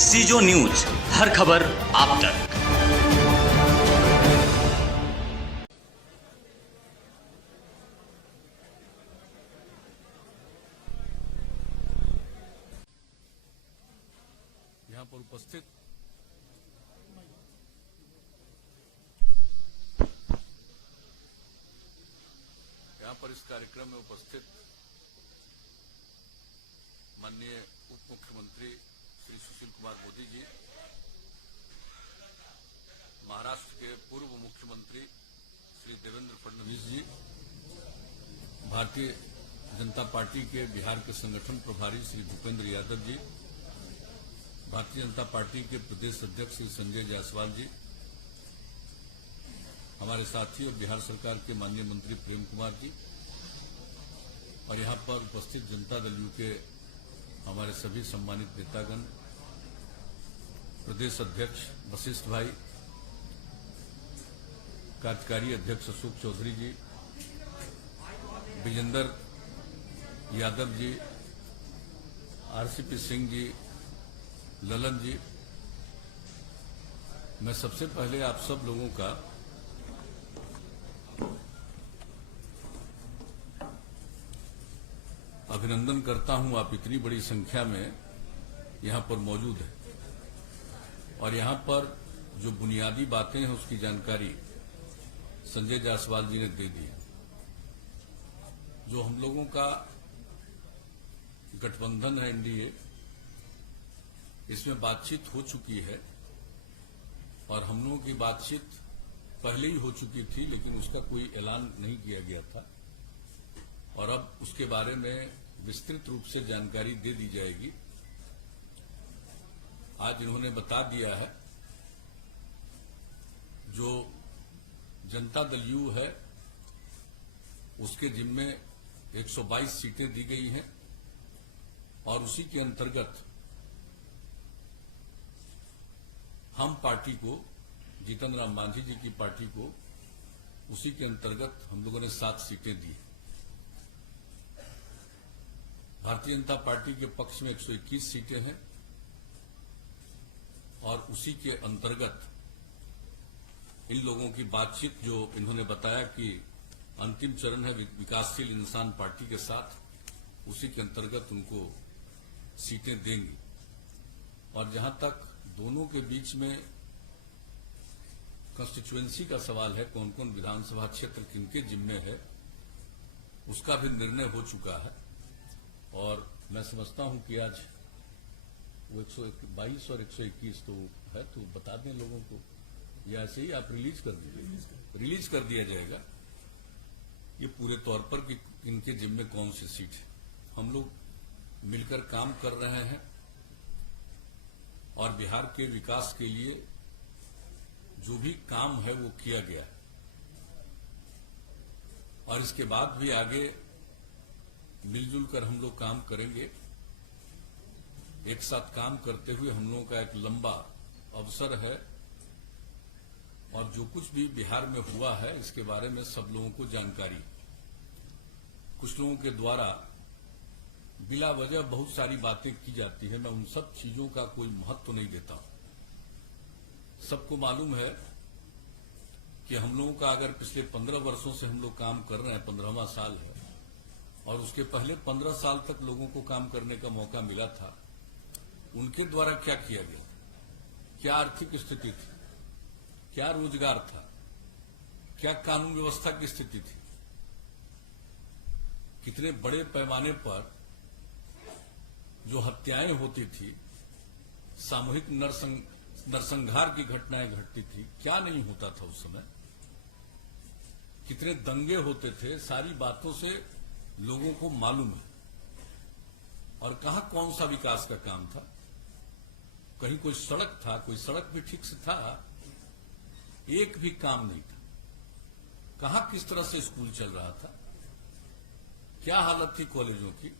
सीजो news, हर खबर आप तक। यहाँ पर उपस्थित इस कार्यक्रम में उपस्थित माननीय उप मुख्यमंत्री श्री सुशील कुमार मोदी जी, महाराष्ट्र के पूर्व मुख्यमंत्री श्री देवेंद्र फडणवीस जी, भारतीय जनता पार्टी के बिहार के संगठन प्रभारी श्री भूपेंद्र यादव जी, भारतीय जनता पार्टी के प्रदेश अध्यक्ष श्री संजय जायसवाल जी, हमारे साथी और बिहार सरकार के माननीय मंत्री प्रेम कुमार जी, और यहाँ पर उपस्थित जनता दल यू के हमारे सभी सम्मानित नेतागण, प्रदेश अध्यक्ष वशिष्ठ भाई, कार्यकारी अध्यक्ष अशोक चौधरी जी, विजेंद्र यादव जी, आरसीपी सिंह जी, ललन जी, मैं सबसे पहले आप सब लोगों का अभिनंदन करता हूं। आप इतनी बड़ी संख्या में यहां पर मौजूद हैं और यहां पर जो बुनियादी बातें हैं उसकी जानकारी संजय जायसवाल जी ने दे दी। जो हम लोगों का गठबंधन है एनडीए, इसमें बातचीत हो चुकी है और हम लोगों की बातचीत पहले ही हो चुकी थी, लेकिन उसका कोई ऐलान नहीं किया गया था और अब उसके बारे में विस्तृत रूप से जानकारी दे दी जाएगी। आज इन्होंने बता दिया है, जो जनता दल यू है उसके जिम्मे 122 सीटें दी गई हैं और उसी के अंतर्गत हम पार्टी को, जीतन राम मांझी जी की पार्टी को, उसी के अंतर्गत हम लोगों ने 7 सीटें दी। भारतीय जनता पार्टी के पक्ष में 121 सीटें हैं और उसी के अंतर्गत इन लोगों की बातचीत, जो इन्होंने बताया कि अंतिम चरण है विकासशील इंसान पार्टी के साथ, उसी के अंतर्गत उनको सीटें देंगी। और जहां तक दोनों के बीच में कंस्टिट्यूएंसी का सवाल है, कौन कौन विधानसभा क्षेत्र किनके जिम्मे है, उसका भी निर्णय हो चुका है और मैं समझता हूं कि आज वो 122 और 121 तो है, तो बता दें लोगों को, या ऐसे ही आप रिलीज कर दीजिए, रिलीज कर दिया जाएगा ये पूरे तौर पर कि इनके जिम्मे कौन सी सीट है। हम लोग मिलकर काम कर रहे हैं और बिहार के विकास के लिए जो भी काम है वो किया गया है और इसके बाद भी आगे मिलजुल कर हम लोग काम करेंगे। एक साथ काम करते हुए हम लोगों का एक लंबा अवसर है और जो कुछ भी बिहार में हुआ है इसके बारे में सब लोगों को जानकारी। कुछ लोगों के द्वारा बिला वजह बहुत सारी बातें की जाती है, मैं उन सब चीजों का कोई महत्व तो नहीं देता हूं। सबको मालूम है कि हम लोगों का अगर पिछले 15 वर्षों से हम लोग काम कर रहे हैं, 15वां साल है, और उसके पहले 15 साल तक लोगों को काम करने का मौका मिला था, उनके द्वारा क्या किया गया, क्या आर्थिक स्थिति थी, क्या रोजगार था, क्या कानून व्यवस्था की स्थिति थी, कितने बड़े पैमाने पर जो हत्याएं होती थी, सामूहिक नरसंहार की घटनाएं घटती थी, क्या नहीं होता था उस समय, कितने दंगे होते थे, सारी बातों से लोगों को मालूम है। और कहां कौन सा विकास का काम था, कहीं कोई सड़क था, कोई सड़क भी ठीक से था, एक भी काम नहीं था। कहां किस तरह से स्कूल चल रहा था, क्या हालत थी कॉलेजों की,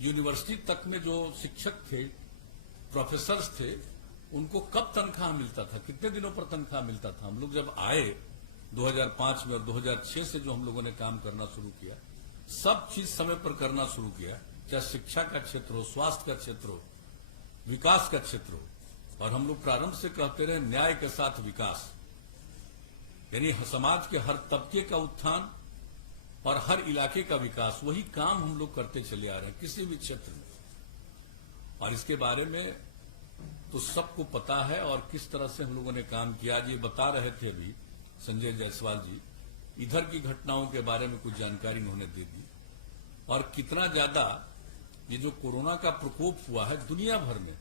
यूनिवर्सिटी तक में जो शिक्षक थे, प्रोफेसर्स थे, उनको कब तनख्वाह मिलता था, कितने दिनों पर तनख्वाह मिलता था। हम लोग जब आए 2005 में और 2006 से जो हम लोगों ने काम करना शुरू किया, सब चीज समय पर करना शुरू किया, चाहे शिक्षा का क्षेत्र हो, स्वास्थ्य का क्षेत्र हो, विकास का क्षेत्र हो। और हम लोग प्रारंभ से कहते रहे न्याय के साथ विकास, यानी समाज के हर तबके का उत्थान और हर इलाके का विकास, वही काम हम लोग करते चले आ रहे हैं किसी भी क्षेत्र में। और इसके बारे में तो सबको पता है और किस तरह से हम लोगों ने काम किया। आज ये बता रहे थे अभी संजय जायसवाल जी, इधर की घटनाओं के बारे में कुछ जानकारी उन्होंने दे दी और कितना ज्यादा ये जो कोरोना का प्रकोप हुआ है दुनिया भर में,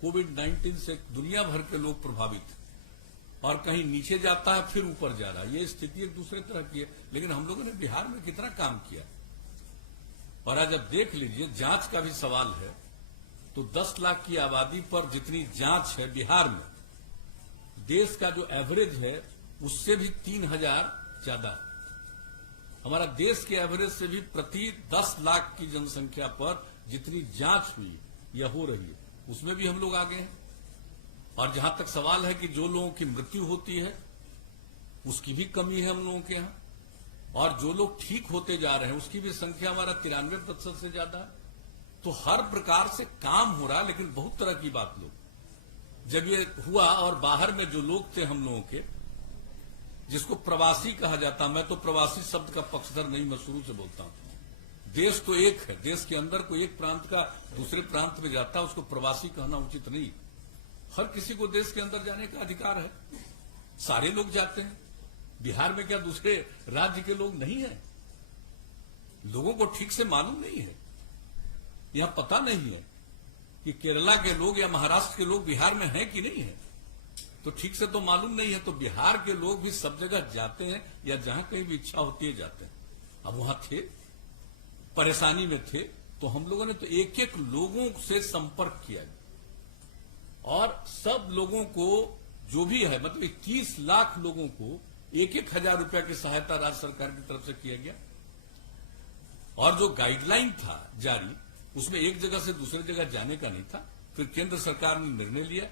कोविड-19 से दुनिया भर के लोग प्रभावित, और कहीं नीचे जाता है फिर ऊपर जा रहा है। ये स्थिति एक दूसरे तरह की है, लेकिन हम लोगों ने बिहार में कितना काम किया। और आज अब देख लीजिए, जांच का भी सवाल है तो 10 लाख की आबादी पर जितनी जांच है बिहार में, देश का जो एवरेज है उससे भी 3000 ज्यादा। हमारा देश के एवरेज से भी प्रति 10 लाख की जनसंख्या पर जितनी जांच हुई या हो रही है उसमें भी हम लोग आगे हैं। और जहां तक सवाल है कि जो लोगों की मृत्यु होती है उसकी भी कमी है हम लोगों के यहां, और जो लोग ठीक होते जा रहे हैं उसकी भी संख्या हमारा 93% से ज्यादा है। तो हर प्रकार से काम हो रहा है, लेकिन बहुत तरह की बात लोग जब ये हुआ और बाहर में जो लोग थे हम लोगों के, जिसको प्रवासी कहा जाता, मैं तो प्रवासी शब्द का पक्षधर नहीं, मैं शुरू से बोलता हूं। देश तो एक है, देश के अंदर कोई एक प्रांत का दूसरे प्रांत में जाता है उसको प्रवासी कहना उचित नहीं। हर किसी को देश के अंदर जाने का अधिकार है, सारे लोग जाते हैं। बिहार में क्या दूसरे राज्य के लोग नहीं हैं? लोगों को ठीक से मालूम नहीं है, यह पता नहीं है कि केरला के लोग या महाराष्ट्र के लोग बिहार में हैं कि नहीं है, तो ठीक से तो मालूम नहीं है। तो बिहार के लोग भी सब जगह जाते हैं या जहां कहीं भी इच्छा होती है जाते हैं। अब वहां थे, परेशानी में थे, तो हम लोगों ने तो एक एक लोगों से संपर्क किया और सब लोगों को जो भी है, मतलब 21 लाख लोगों को 1,000 रुपया की सहायता राज्य सरकार की तरफ से किया गया। और जो गाइडलाइन था जारी, उसमें एक जगह से दूसरे जगह जाने का नहीं था। फिर केंद्र सरकार ने निर्णय लिया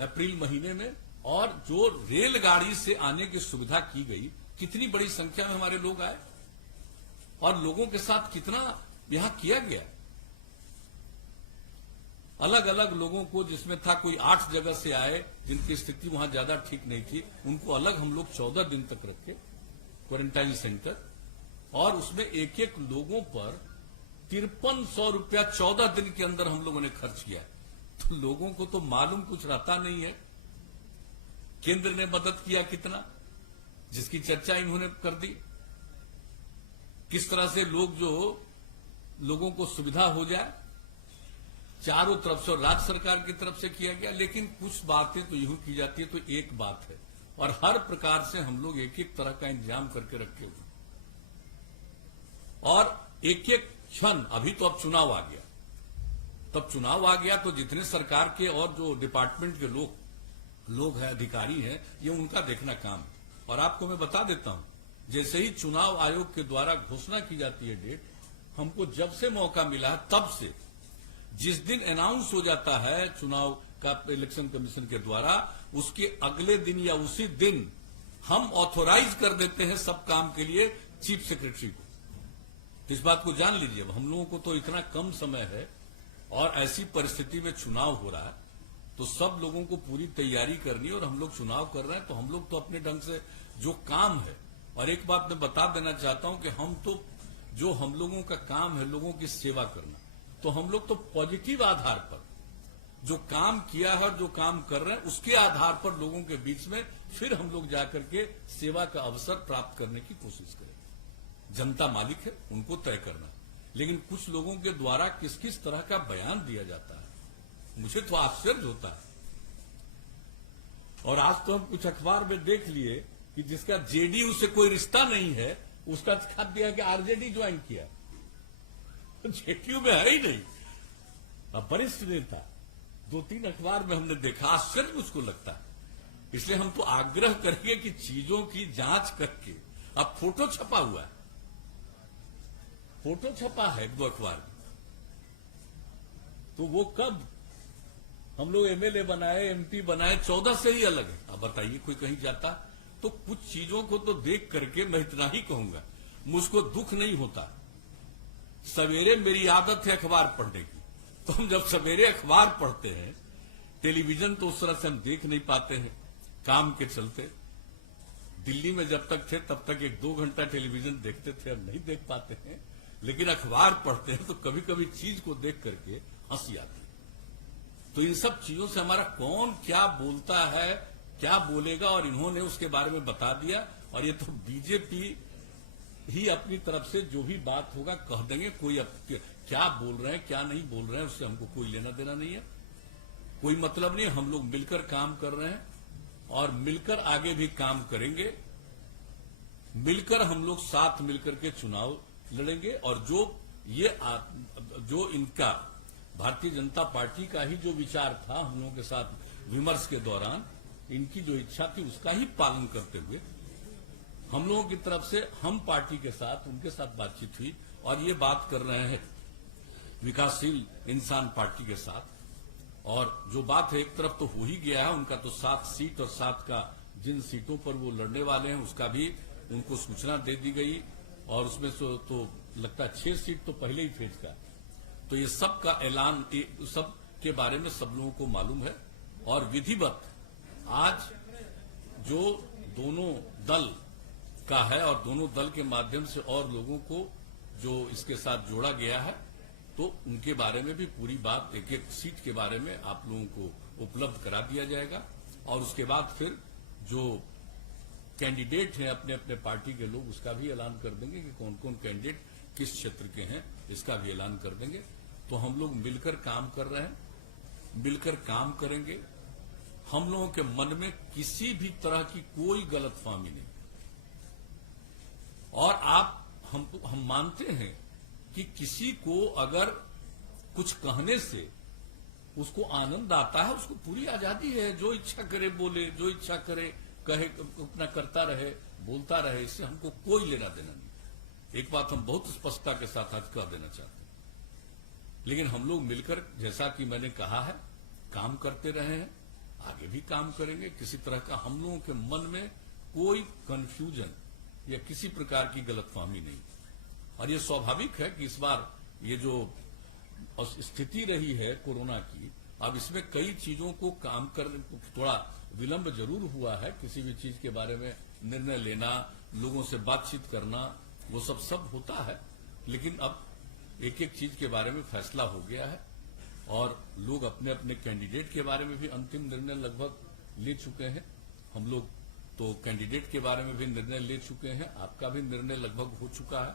अप्रैल महीने में, और जो रेलगाड़ी से आने की सुविधा की गई, कितनी बड़ी संख्या में हमारे लोग आए और लोगों के साथ कितना यहां किया गया। अलग अलग लोगों को, जिसमें था कोई 8 जगह से आए जिनकी स्थिति वहां ज्यादा ठीक नहीं थी, उनको अलग हम लोग 14 दिन तक रखे क्वारंटाइन सेंटर, और उसमें एक एक लोगों पर 5300 रुपया 14 दिन के अंदर हम लोगों ने खर्च किया। तो लोगों को तो मालूम कुछ रहता नहीं है केंद्र ने मदद किया कितना, जिसकी चर्चा इन्होंने कर दी। किस तरह से लोगों को सुविधा हो जाए, चारों तरफ से, राज्य सरकार की तरफ से किया गया। लेकिन कुछ बातें तो यूं की जाती है तो एक बात है, और हर प्रकार से हम लोग एक एक तरह का इंतजाम करके रखे हुए, और एक एक क्षण, अभी तो अब चुनाव आ गया, तब चुनाव आ गया तो जितने सरकार के और जो डिपार्टमेंट के लोग हैं, अधिकारी हैं, ये उनका देखना काम है। और आपको मैं बता देता हूं, जैसे ही चुनाव आयोग के द्वारा घोषणा की जाती है डेट, हमको जब से मौका मिला है तब से, जिस दिन अनाउंस हो जाता है चुनाव का इलेक्शन कमीशन के द्वारा, उसके अगले दिन या उसी दिन हम ऑथोराइज कर देते हैं सब काम के लिए चीफ सेक्रेटरी को। इस बात को जान लीजिए। अब हम लोगों को तो इतना कम समय है और ऐसी परिस्थिति में चुनाव हो रहा है, तो सब लोगों को पूरी तैयारी करनी है, और हम लोग चुनाव कर रहे हैं तो हम लोग तो अपने ढंग से जो काम है। और एक बात मैं बता देना चाहता हूं कि हम तो, जो हम लोगों का काम है लोगों की सेवा करना, तो हम लोग तो पॉजिटिव आधार पर जो काम किया है और जो काम कर रहे हैं उसके आधार पर लोगों के बीच में फिर हम लोग जाकर के सेवा का अवसर प्राप्त करने की कोशिश करें। जनता मालिक है, उनको तय करना। लेकिन कुछ लोगों के द्वारा किस किस तरह का बयान दिया जाता है, मुझे तो आश्चर्य होता है। और आज तो हम कुछ अखबार में देख लिए कि जिसका जेडीयू से कोई रिश्ता नहीं है, उसका दिखा दिया कि आरजेडी ज्वाइन किया। जेडीयू में है ही नहीं। अब वरिष्ठ नेता 2-3 अखबार में हमने देखा, आश्चर्य मुझको लगता है। इसलिए हम तो आग्रह करेंगे कि चीजों की जांच करके, अब फोटो छपा हुआ है, फोटो छपा है 1-2 अखबार में, तो वो कब हम लोग एमएलए बनाए, एमपी बनाए, 14 से ही अलग है। अब बताइए कोई कहीं जाता, तो कुछ चीजों को तो देख करके मैं इतना ही कहूंगा, मुझको दुख नहीं होता। सवेरे मेरी आदत है अखबार पढ़ने की, तो हम जब सवेरे अखबार पढ़ते हैं, टेलीविजन तो उस तरह से हम देख नहीं पाते हैं काम के चलते। दिल्ली में जब तक थे तब तक 1-2 घंटा टेलीविजन देखते थे, अब नहीं देख पाते हैं, लेकिन अखबार पढ़ते हैं तो कभी कभी चीज को देख करके हंसी आती है। तो इन सब चीजों से हमारा कौन क्या बोलता है, क्या बोलेगा, और इन्होंने उसके बारे में बता दिया। और ये तो बीजेपी ही अपनी तरफ से जो भी बात होगा कह देंगे। कोई क्या बोल रहे हैं क्या नहीं बोल रहे हैं उससे हमको कोई लेना देना नहीं है, कोई मतलब नहीं। हम लोग मिलकर काम कर रहे हैं और मिलकर आगे भी काम करेंगे। मिलकर हम लोग साथ मिलकर के चुनाव लड़ेंगे। और जो इनका भारतीय जनता पार्टी का ही जो विचार था हम लोगों के साथ विमर्श के दौरान, इनकी जो इच्छा थी उसका ही पालन करते हुए हम लोगों की तरफ से हम पार्टी के साथ उनके साथ बातचीत हुई और ये बात कर रहे हैं विकासशील इंसान पार्टी के साथ। और जो बात है एक तरफ तो हो ही गया है, उनका तो 7 सीट और 7 का जिन सीटों पर वो लड़ने वाले हैं उसका भी उनको सूचना दे दी गई। और उसमें तो लगता है 6 सीट तो पहले ही फेज का। तो ये सब का ऐलान सब के बारे में सब लोगों को मालूम है। और विधिवत आज जो दोनों दल का है और दोनों दल के माध्यम से और लोगों को जो इसके साथ जोड़ा गया है, तो उनके बारे में भी पूरी बात एक एक सीट के बारे में आप लोगों को उपलब्ध करा दिया जाएगा। और उसके बाद फिर जो कैंडिडेट हैं अपने अपने पार्टी के लोग, उसका भी ऐलान कर देंगे कि कौन कौन कैंडिडेट किस क्षेत्र के हैं, इसका भी ऐलान कर देंगे। तो हम लोग मिलकर काम कर रहे हैं, मिलकर काम करेंगे। हम लोगों के मन में किसी भी तरह की कोई गलतफहमी नहीं। और हम मानते हैं कि किसी को अगर कुछ कहने से उसको आनंद आता है, उसको पूरी आजादी है, जो इच्छा करे बोले, जो इच्छा करे कहे, अपना करता रहे, बोलता रहे, इससे हमको कोई लेना देना नहीं। एक बात हम बहुत स्पष्टता के साथ आज कह देना चाहते हैं। लेकिन हम लोग मिलकर, जैसा कि मैंने कहा है, काम करते रहे हैं, आगे भी काम करेंगे। किसी तरह का हम लोगों के मन में कोई कंफ्यूजन या किसी प्रकार की गलतफहमी नहीं। और ये स्वाभाविक है कि इस बार ये जो स्थिति रही है कोरोना की, अब इसमें कई चीजों को काम करने को थोड़ा विलंब जरूर हुआ है। किसी भी चीज के बारे में निर्णय लेना, लोगों से बातचीत करना, वो सब होता है। लेकिन अब एक एक चीज के बारे में फैसला हो गया है और लोग अपने अपने कैंडिडेट के बारे में भी अंतिम निर्णय लगभग ले चुके हैं। हम लोग तो कैंडिडेट के बारे में भी निर्णय ले चुके हैं, आपका भी निर्णय लगभग हो चुका है।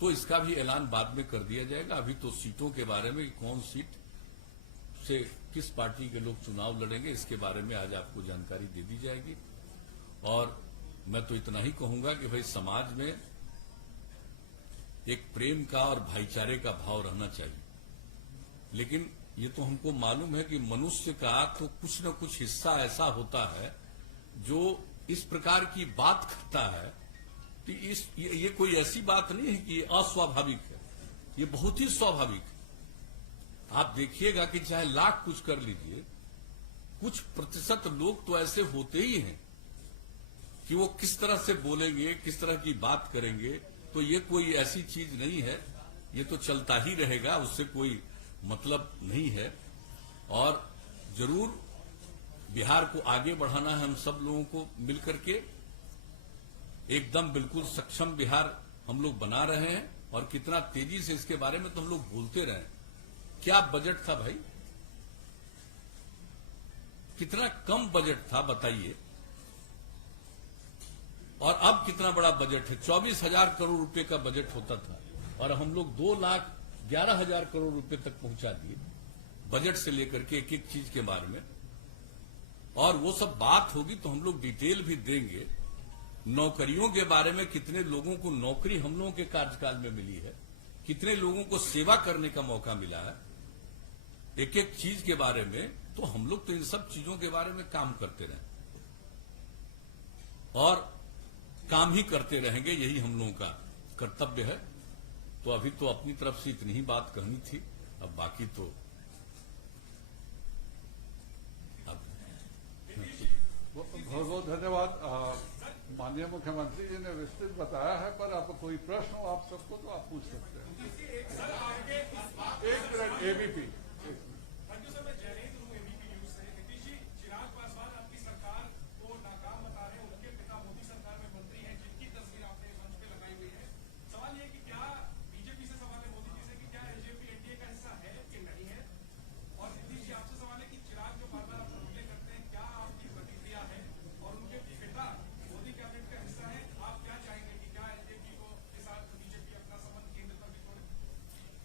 तो इसका भी ऐलान बाद में कर दिया जाएगा। अभी तो सीटों के बारे में, कौन सीट से किस पार्टी के लोग चुनाव लड़ेंगे, इसके बारे में आज आपको जानकारी दे दी जाएगी। और मैं तो इतना ही कहूंगा कि भाई समाज में एक प्रेम का और भाईचारे का भाव रहना चाहिए। लेकिन ये तो हमको मालूम है कि मनुष्य का तो कुछ न कुछ हिस्सा ऐसा होता है जो इस प्रकार की बात करता है कि ये कोई ऐसी बात नहीं है कि ये अस्वाभाविक है, ये बहुत ही स्वाभाविक है। आप देखिएगा कि चाहे लाख कुछ कर लीजिए, कुछ प्रतिशत लोग तो ऐसे होते ही हैं कि वो किस तरह से बोलेंगे, किस तरह की बात करेंगे। तो ये कोई ऐसी चीज नहीं है, ये तो चलता ही रहेगा, उससे कोई मतलब नहीं है। और जरूर बिहार को आगे बढ़ाना है हम सब लोगों को मिलकर के। एकदम बिल्कुल सक्षम बिहार हम लोग बना रहे हैं। और कितना तेजी से इसके बारे में तो हम लोग बोलते रहे। क्या बजट था भाई, कितना कम बजट था बताइए, और अब कितना बड़ा बजट है। 24,000 करोड़ रुपए का बजट होता था और हम लोग 2,11,000 करोड़ रुपए तक पहुंचा दिए बजट से लेकर के एक एक चीज के बारे में। और वो सब बात होगी तो हम लोग डिटेल भी देंगे। नौकरियों के बारे में, कितने लोगों को नौकरी हम लोगों के कार्यकाल में मिली है, कितने लोगों को सेवा करने का मौका मिला है, एक एक चीज के बारे में। तो हम लोग तो इन सब चीजों के बारे में काम करते रहे और काम ही करते रहेंगे, यही हम लोगों का कर्तव्य है। तो अभी तो अपनी तरफ से इतनी ही बात कहनी थी, अब बाकी तो बहुत बहुत धन्यवाद। माननीय मुख्यमंत्री जी ने विस्तृत बताया है, पर अब कोई प्रश्न हो आप सबको तो आप पूछ सकते हैं। एक मिनट एबीपी।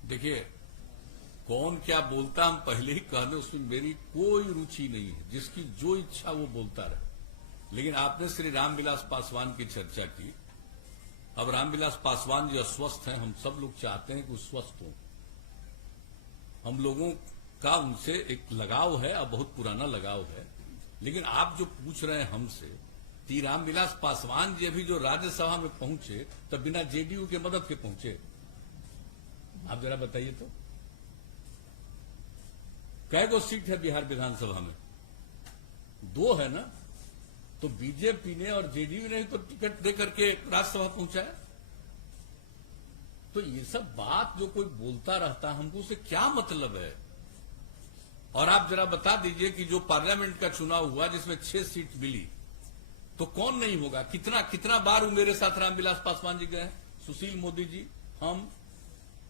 देखिए, कौन क्या बोलता हम पहले ही कहने, उसमें मेरी कोई रुचि नहीं है। जिसकी जो इच्छा वो बोलता रहे। लेकिन आपने श्री रामविलास पासवान की चर्चा की। अब रामविलास पासवान जो अस्वस्थ हैं, हम सब लोग चाहते हैं कि वो स्वस्थ हों। हम लोगों का उनसे एक लगाव है, अब बहुत पुराना लगाव है। लेकिन आप जो पूछ रहे हैं हमसे, कि रामविलास पासवान जी अभी जो राज्यसभा में पहुंचे, तब बिना जेडीयू के मदद के पहुंचे। आप जरा बताइए तो, कै गो सीट है बिहार विधानसभा में? 2 है ना। तो बीजेपी ने और जेडीयू ने तो टिकट देकर के राज्यसभा पहुंचाया। तो ये सब बात जो कोई बोलता रहता, हमको उससे क्या मतलब है? और आप जरा बता दीजिए कि जो पार्लियामेंट का चुनाव हुआ जिसमें 6 सीट मिली, तो कौन नहीं होगा? कितना कितना बार वो मेरे साथ रामविलास पासवान जी गए? सुशील मोदी जी, हम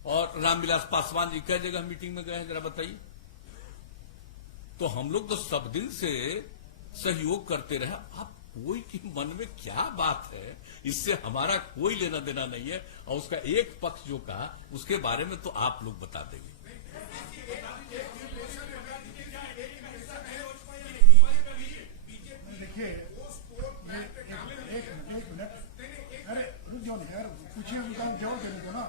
और रामविलास पासवान जी कई जगह मीटिंग में गए हैं, जरा बताइए। तो हम लोग तो सब दिन से सहयोग करते रहे। आप कोई के मन में क्या बात है, इससे हमारा कोई लेना देना नहीं है। और उसका एक पक्ष जो कहा, उसके बारे में तो आप लोग बता देंगे। देखिए, एक मिनट, अरे रुक जाओ यार, पूछिए, उनका जवाब देने दो ना।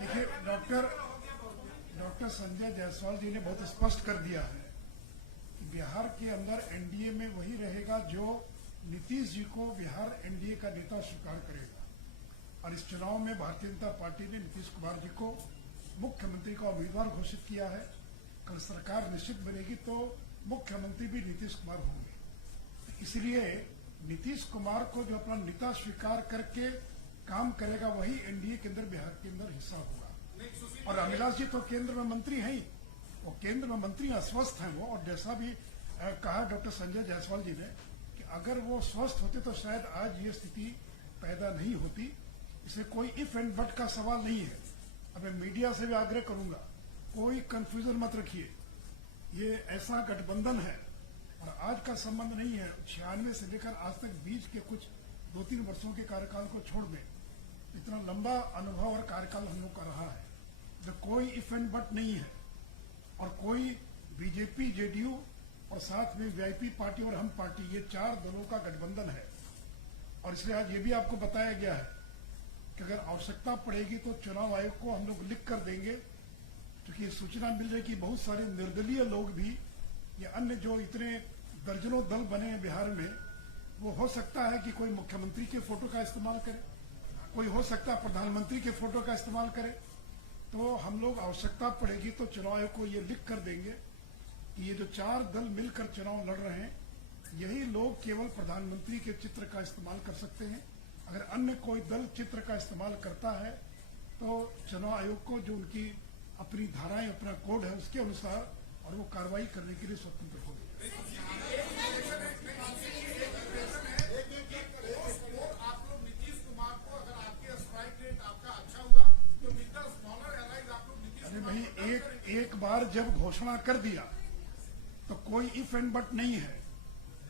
देखिए, डॉक्टर संजय जायसवाल जी ने बहुत स्पष्ट कर दिया है कि बिहार के अंदर एनडीए में वही रहेगा जो नीतीश जी को बिहार एनडीए का नेता स्वीकार करेगा। और इस चुनाव में भारतीय जनता पार्टी ने नीतीश कुमार जी को मुख्यमंत्री का उम्मीदवार घोषित किया है। कल सरकार निश्चित बनेगी तो मुख्यमंत्री भी नीतीश कुमार होंगे। इसलिए नीतीश कुमार को जो अपना नेता स्वीकार करके काम करेगा, वही एनडीए के अंदर बिहार के अंदर हिस्सा होगा। और रामविलास जी तो केंद्र में मंत्री हैं ही, वो केंद्र में मंत्री अस्वस्थ हैं वो। और जैसा भी कहा डॉक्टर संजय जायसवाल जी ने कि अगर वो स्वस्थ होते तो शायद आज ये स्थिति पैदा नहीं होती। इसमें कोई इफ एंड बट का सवाल नहीं है। अब मैं मीडिया से भी आग्रह करूंगा, कोई कंफ्यूजन मत रखिए। ये ऐसा गठबंधन है और आज का संबंध नहीं है। 96 से लेकर आज तक बीच के कुछ 2-3 वर्षों के कार्यकाल को छोड़ दें, इतना लंबा अनुभव और कार्यकाल हम लोग का रहा है। तो कोई इफ एंड बट नहीं है। और कोई बीजेपी, जेडीयू और साथ में वीआईपी पार्टी और हम पार्टी, ये 4 दलों का गठबंधन है। और इसलिए आज ये भी आपको बताया गया है कि अगर आवश्यकता पड़ेगी तो चुनाव आयोग को हम लोग लिख कर देंगे, क्योंकि सूचना मिल रही है कि बहुत सारे निर्दलीय लोग भी या अन्य जो इतने दर्जनों दल बने हैं बिहार में, वो हो सकता है कि कोई मुख्यमंत्री के फोटो का इस्तेमाल करे, कोई हो सकता है प्रधानमंत्री के फोटो का इस्तेमाल करे। तो हम लोग आवश्यकता पड़ेगी तो चुनाव आयोग को ये लिख कर देंगे कि ये जो 4 दल मिलकर चुनाव लड़ रहे हैं, यही लोग केवल प्रधानमंत्री के चित्र का इस्तेमाल कर सकते हैं। अगर अन्य कोई दल चित्र का इस्तेमाल करता है तो चुनाव आयोग को जो उनकी अपनी धाराएं, अपना कोड है, उसके अनुसार और वो कार्रवाई करने के लिए स्वतंत्र होगी। आप लोग नीतीश कुमार को, अगर आपके स्ट्राइक रेट आपका अच्छा हुआ तो मित्तर स्मॉलर एलाइज आप लोग नीतीश अरे भाई, एक बार जब घोषणा कर दिया तो कोई इफ एंड बट नहीं है।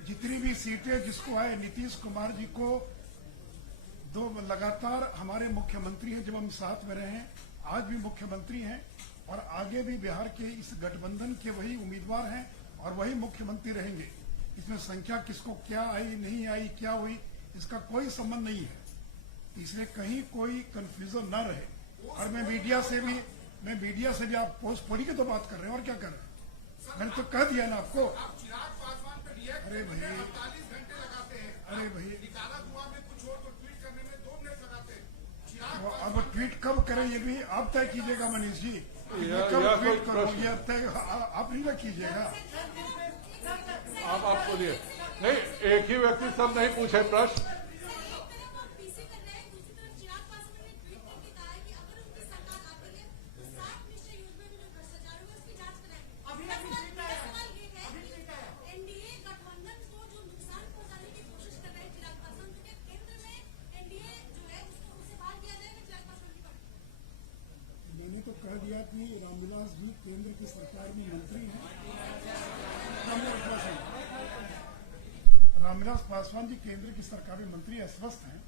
जितनी भी सीटें जिसको आए, नीतीश कुमार जी को 2 लगातार हमारे मुख्यमंत्री हैं, जब हम साथ में रहे हैं, आज भी मुख्यमंत्री हैं और आगे भी बिहार के इस गठबंधन के वही उम्मीदवार हैं और वही मुख्यमंत्री रहेंगे। इसमें संख्या किसको क्या आई, नहीं आई, क्या हुई, इसका कोई संबंध नहीं है। इसलिए कहीं कोई कंफ्यूजन न रहे। और मैं मीडिया से भी आप पोस्ट पढ़ी के तो बात कर रहे हैं, और क्या कर रहे हैं? मैंने तो कह दिया ना आपको। चिराग पासवान पे रिएक्ट अरे भाई, 48 घंटे लगाते हैं। अरे भाई, निकाला धुआं में कुछ और तो ट्वीट करने में 2 मिनट लगाते हैं। तो अब ट्वीट कब करें ये भी आप तय कीजिएगा मनीष जी। या कब ट्वीट करूँ ये तय आप नहीं ना कीजिएगा। आप बोलिए। नहीं, एक ही व्यक्ति सब नहीं पूछे प्रश्न। मैंने तो कह दिया कि रामविलास जी केंद्र की सरकार में मंत्री हैं। रामविलास पासवान जी केंद्र की सरकार में मंत्री अस्वस्थ हैं।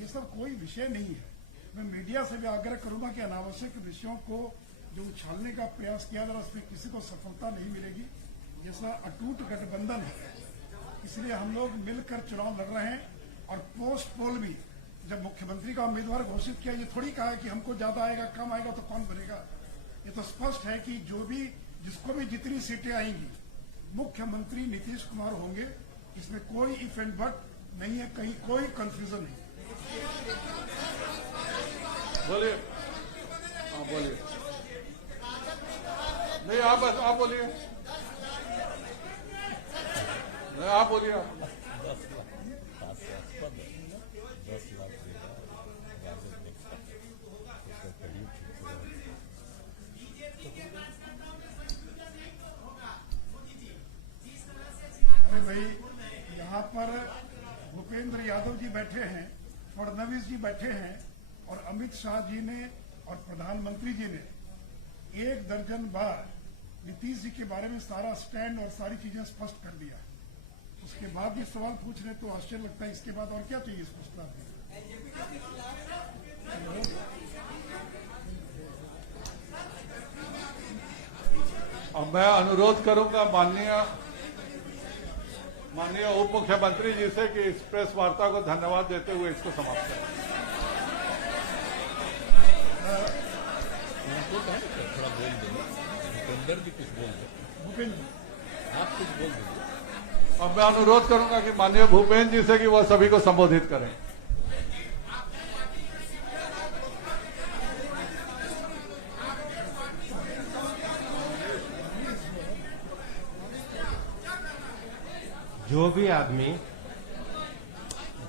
ये सब कोई विषय नहीं है। मैं मीडिया से भी आग्रह करूंगा कि अनावश्यक विषयों को जो उछालने का प्रयास किया जा रहा है उसमें किसी को सफलता नहीं मिलेगी। जैसा अटूट गठबंधन है, इसलिए हम लोग मिलकर चुनाव लड़ रहे हैं। और पोस्ट पोल भी जब मुख्यमंत्री का उम्मीदवार घोषित किया, ये थोड़ी कहा कि हमको ज्यादा आएगा कम आएगा तो कौन बनेगा। ये तो स्पष्ट है कि जो भी जिसको भी जितनी सीटें आएंगी मुख्यमंत्री नीतीश कुमार होंगे। इसमें कोई इफ एंड बट नहीं है, कहीं कोई कंफ्यूजन नहीं। बोलिए, हाँ बोलिए। नहीं आप बोलिए, नहीं आप बोलिए। अरे भाई, यहाँ पर भूपेंद्र यादव जी बैठे हैं, फडणवीस जी बैठे हैं और अमित शाह जी ने और प्रधानमंत्री जी ने 1 दर्जन बार नीतीश जी के बारे में सारा स्टैंड और सारी चीजें स्पष्ट कर दिया। उसके बाद भी सवाल पूछ रहे तो आश्चर्य लगता है। इसके बाद और क्या चाहिए स्पष्टता? अब मैं अनुरोध करूंगा माननीय उप मुख्यमंत्री जी से कि इस प्रेस वार्ता को धन्यवाद देते हुए इसको समाप्त करें। थोड़ा बोल देंगे, भूपेंद्र जी कुछ बोल दो, भूपेंद्र आप कुछ बोल दीजिए। अब मैं अनुरोध करूंगा कि माननीय भूपेंद्र जी से कि वह सभी को संबोधित करें।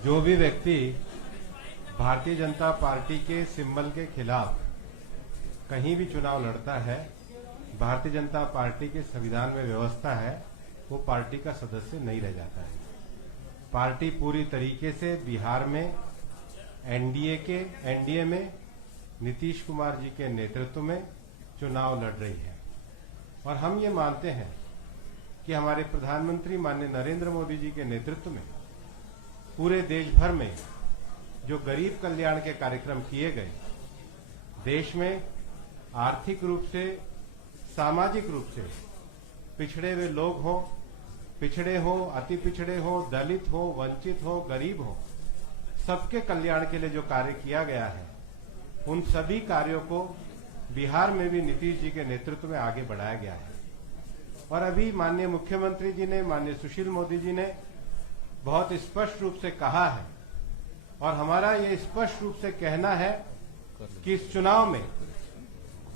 जो भी व्यक्ति भारतीय जनता पार्टी के सिंबल के खिलाफ कहीं भी चुनाव लड़ता है, भारतीय जनता पार्टी के संविधान में व्यवस्था है, वो पार्टी का सदस्य नहीं रह जाता है। पार्टी पूरी तरीके से बिहार में एनडीए में नीतीश कुमार जी के नेतृत्व में चुनाव लड़ रही है। और हम ये मानते हैं कि हमारे प्रधानमंत्री माननीय नरेंद्र मोदी जी के नेतृत्व में पूरे देश भर में जो गरीब कल्याण के कार्यक्रम किए गए, देश में आर्थिक रूप से, सामाजिक रूप से पिछड़े हुए लोग हों, पिछड़े हो, अति पिछड़े हो, दलित हो, वंचित हो, गरीब हो, सबके कल्याण के लिए जो कार्य किया गया है, उन सभी कार्यों को बिहार में भी नीतीश जी के नेतृत्व में आगे बढ़ाया गया है। और अभी माननीय मुख्यमंत्री जी ने, माननीय सुशील मोदी जी ने बहुत स्पष्ट रूप से कहा है, और हमारा ये स्पष्ट रूप से कहना है कि इस चुनाव में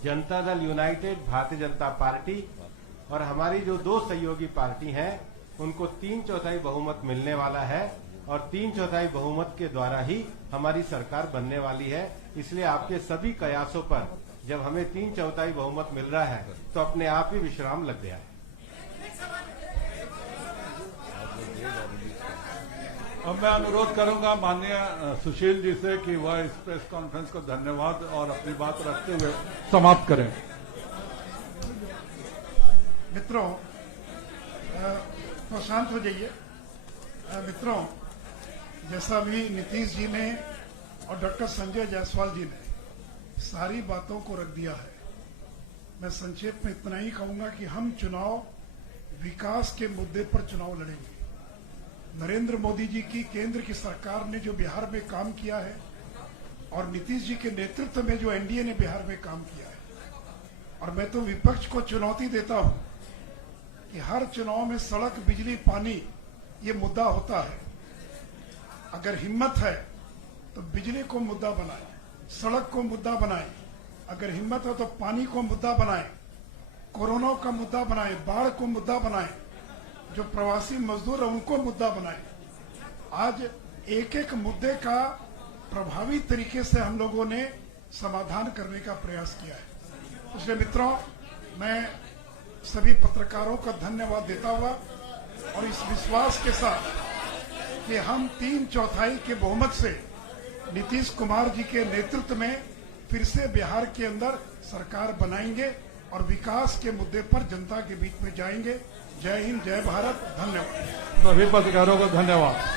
जनता दल यूनाइटेड, भारतीय जनता पार्टी और हमारी जो 2 सहयोगी पार्टी हैं, उनको 3/4 बहुमत मिलने वाला है और 3/4 बहुमत के द्वारा ही हमारी सरकार बनने वाली है। इसलिए आपके सभी कयासों पर जब हमें 3/4 बहुमत मिल रहा है तो अपने आप ही विश्राम लग गया है। अब मैं अनुरोध करूंगा माननीय सुशील जी से कि वह इस प्रेस कॉन्फ्रेंस को धन्यवाद और अपनी बात रखते हुए समाप्त करें। मित्रों, तो शांत हो जाइए। मित्रों, जैसा भी नीतीश जी ने और डॉक्टर संजय जायसवाल जी ने सारी बातों को रख दिया है, मैं संक्षेप में इतना ही कहूंगा कि हम चुनाव विकास के मुद्दे पर चुनाव लड़ेंगे। नरेंद्र मोदी जी की केंद्र की सरकार ने जो बिहार में काम किया है और नीतीश जी के नेतृत्व में जो एनडीए ने बिहार में काम किया है, और मैं तो विपक्ष को चुनौती देता हूं कि हर चुनाव में सड़क, बिजली, पानी ये मुद्दा होता है। अगर हिम्मत है तो बिजली को मुद्दा बनाए, सड़क को मुद्दा बनाए, अगर हिम्मत हो तो पानी को मुद्दा बनाए, कोरोना का मुद्दा बनाए, बाढ़ को मुद्दा बनाए। जो प्रवासी मजदूर है उनको मुद्दा बनाए। आज एक एक मुद्दे का प्रभावी तरीके से हम लोगों ने समाधान करने का प्रयास किया है। इसलिए मित्रों, मैं सभी पत्रकारों का धन्यवाद देता हुआ और इस विश्वास के साथ कि हम 3/4 के बहुमत से नीतीश कुमार जी के नेतृत्व में फिर से बिहार के अंदर सरकार बनाएंगे और विकास के मुद्दे पर जनता के बीच में जाएंगे। जय हिंद, जय भारत, धन्यवाद। सभी पत्रकारों को धन्यवाद।